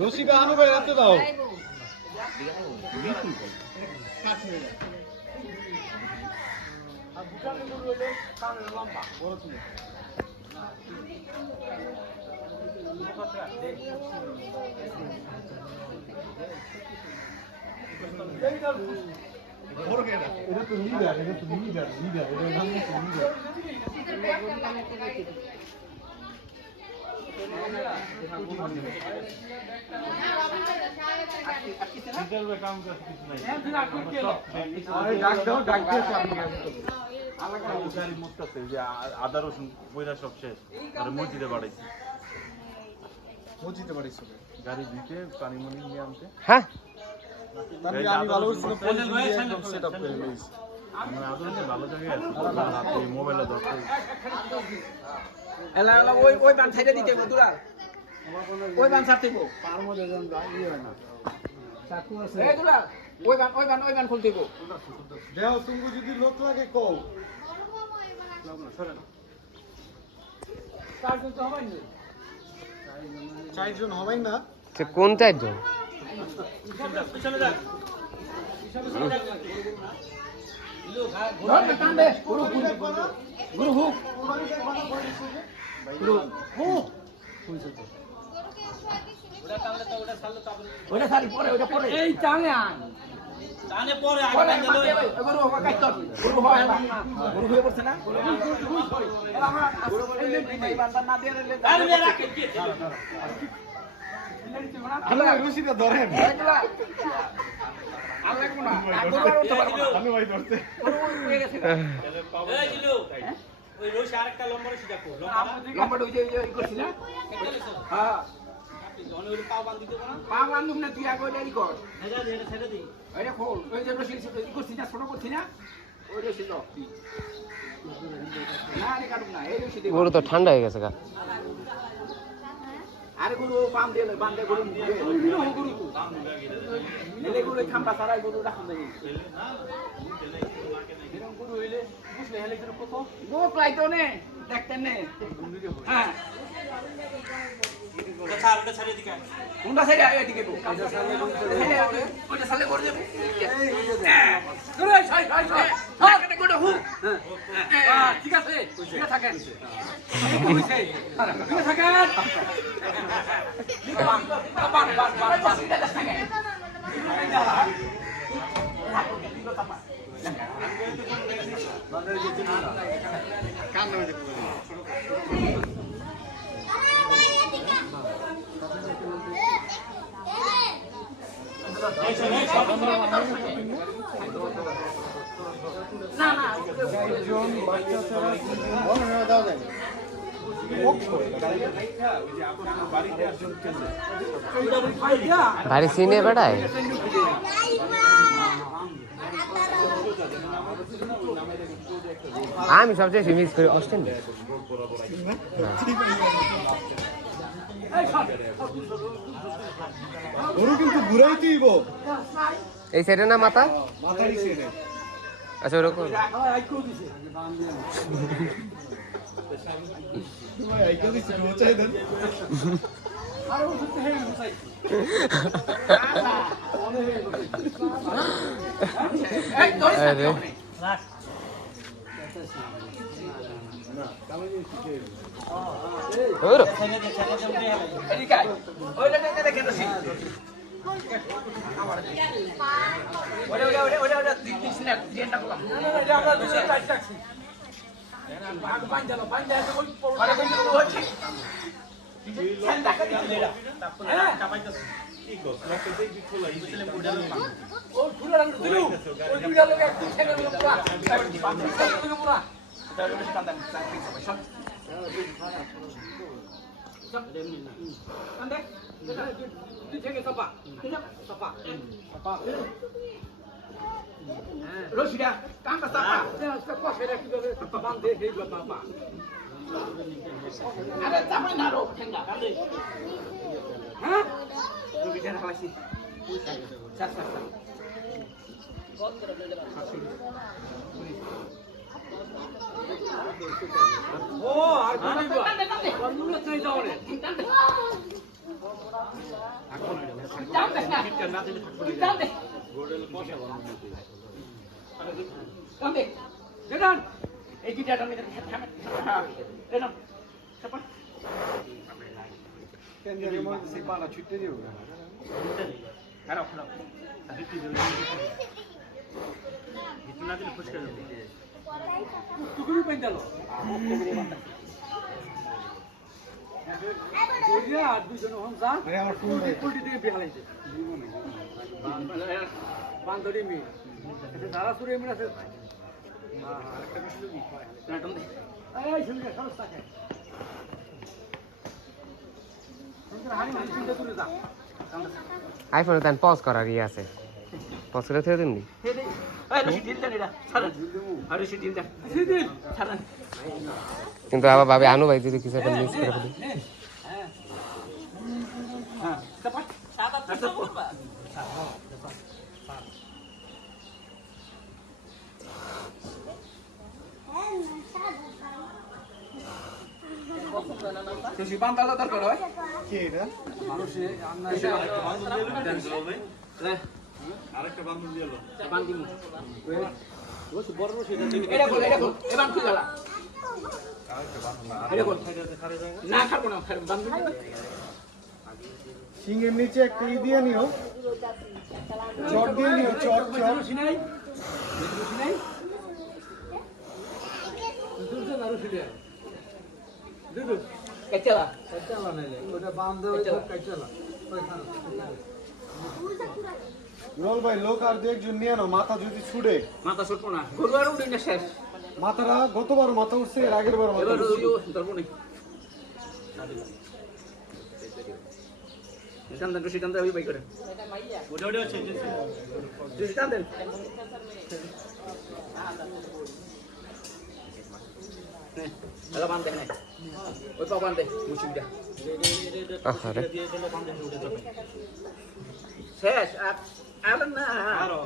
রশিটা আনো ভাই রাতে দাও এটা তো লিডার এটা নাম হচ্ছে আদা রসুন বইরা সব শেষ আর মসজিদে বাড়াইছি গাড়ি দিতে পানি মনি নিয়ে আনতে হ্যাঁ আমি ভালো সেটআপ করে নিয়েছি আমরা আদরতে ভালো জায়গায় আছে মোবাইলে দরকার এলা এলা ওই বান সাইডে দিতে বন্ধুরা ওই বান ছাড়তে গো তার মধ্যে যেন ইয়ে হয় না চাকু আছে এই দুলা ওই বান খুলতে গো দেও তুমি যদি লোক লাগে কও চারজন হবেন না কোন চারজন গুরু হুক ওটা সারি পরে ওটা পরে এই টানে আন টানে পরে আগে টানে গুরু হওয়া কাইতো গুরু হওয়া না গুরু হয়ে পড়ছে না আমরা এই বান্দা না দিয়ে আরে রাখে কি আল্লাহ রশিটা ধরেন আল্লাহ কোন আগরবার উঠতে পারবো না আমি ভাই ধরতে হয়ে গেছে এই দিলো ওই রশি আরেকটা লম্বা রশি দেখো লম্বা ওই যে করছিস না হ্যাঁ জনে ওই পা বাঁধি দেব না পা বাঁধুম না তুই আগে ওইটাই কর এটা ছেড়ে দি এটা খোল ওই যে রশি করছিস না ছোট করছিস না ওই রশি দাও না আরে কাটুম না এই রশি দে গরু তো ঠান্ডা হয়ে গেছে গা আরে গুরু পাম দিলে বান্দে গুরু গুরু নেলে গুরু খাম্বা সারাই গুরু রাখুন দেই এরকম গুরু হইলে বুঝলে হেলে গুরু কত গো প্লাইটো নে দেখতেন নে হ্যাঁ ওটা ছাড়ে দিকা কোনটা ছাড়ে আয় এদিকে তো ওটা ছাড়লে করে দেব গুরু ছাই ছাই ছাই হ্যাঁ কেটে গুরু হু হ্যাঁ ঠিক আছে থাকেন ঠিক থাকেন বাড়ি সিনে বেড়ায় আমি সবচেয়ে মিস করি অস্টেন গরু কিন্তু ঘুরাইতেই গো এই সাইডে না মাথা মাথারই ছেড়ে আচ্ছা ওরকম তোমার আইকা দিছি গোচাই দেন আরে ওরে এদিকে ওইটা দেখে দছি ওটা দিস না জেনটা করলাম না এটা আমরা দুটো টাইট রাখছি ভাগ বাঁধ দাও ওই আরে কোন দিকে হচ্ছে সেন দেখা দিছি এটা হ্যাঁ চাপাইতেছি কি কস রাখতে দেই বিখোলা ইসলে মুডাল ও ফুলা রং দিলু ওই দুইটা লোক একটু ছেড়ে দিল পুরা পুরা এটা হলো স্ট্যান্ডার্ড সব সব কান্দে তুই থেকে সপা সপা সপা রশিদা কান্দা সপা সপা ফেরা কি করে বাঁধে এই বাবা আরে জামাই না রো ঠেঙ্গা কান্দে হ্যাঁ তুই জানা খাইছি চল চল কত করে দিলে ও আর কান্দে ক্যান্ডিয়ার মধ্যে সেই পানা ছুটতে দিও খারাপ খারাপ কিছু না দিলে ফুসকে যাবে টুকুরি পেন দিল ওইয়া আর দুজন হন যা আরে আমার ফোন পোল্ট্রি থেকে বিহালাইছে বান্দরি মি এটা ধারা সুরে এমন আছে আরেকটা বিষয় কি রাটন দে এই শুনে সমস্যা থাকে তোমরা হানি হানি চিন্তা করে যা আইফোনে তান পজ করার ইয়ে আছে পজ করে থেয়ে দিননি কিন্তু আবার ভাবে আনু ভাই যদি কিছু একটা মিস করে ফেলি কে এটা আরেকটা বান্ধব দিয়ে এলো সিংহের নিচে একটা ই দিয়ে নিও চট দিয়ে নিও চট চট রোল ভাই লোক আর দু একজন নিয়ে নাও মাথা যদি ছুড়ে মাথা ছুটবো না গরুয়ার উঠে না শেষ মাথাটা গতবার মাথা উঠছে এর আগের বার মাথা এবার উঠছে। ধরবো না সিদ্ধান্ত সিদ্ধান্ত ওই বাই করে ওটা ওটা আছে সিদ্ধান্ত হ্যালো বান্ধে না ওই পা বান্ধে মুশিবিটা আরে দিয়ে দিলে বান্ধব উঠে যাবে শেষ আর না আরো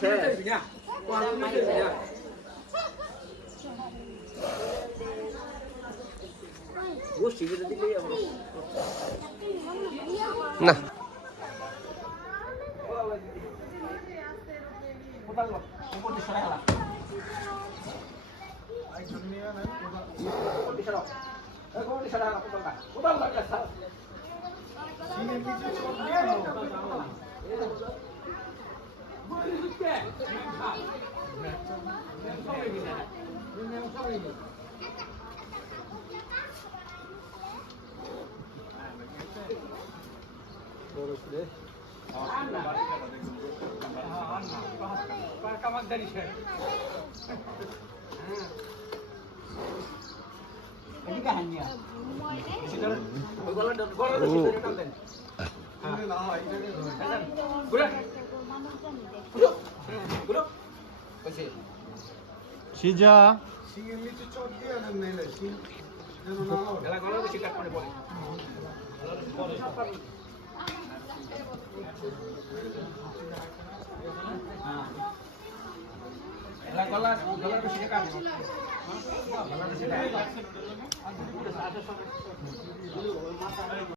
শেষ গোষ্ঠী যেটা দিলেই আমরা না সিংহের নিচে চট দিয়ে নাও সিজা সিংহের নিচে চট দিয়ে দেন নাইলে সিং যেন না হয়। গলা